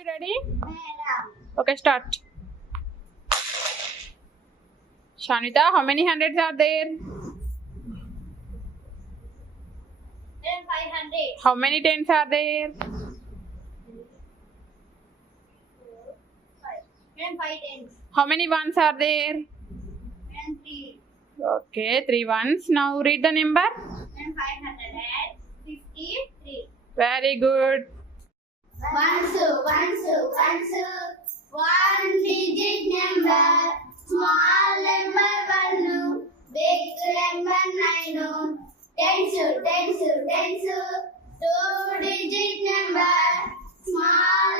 you ready? Okay, start. Shanita, how many hundreds are there? Then 500. How many tens are there? 5. Then 5 tens. How many ones are there? Then 3. Okay, 3 ones. Now read the number. Then 553. Very good. One digit number, small number 1, big number 9. Tens, 2 digit number, small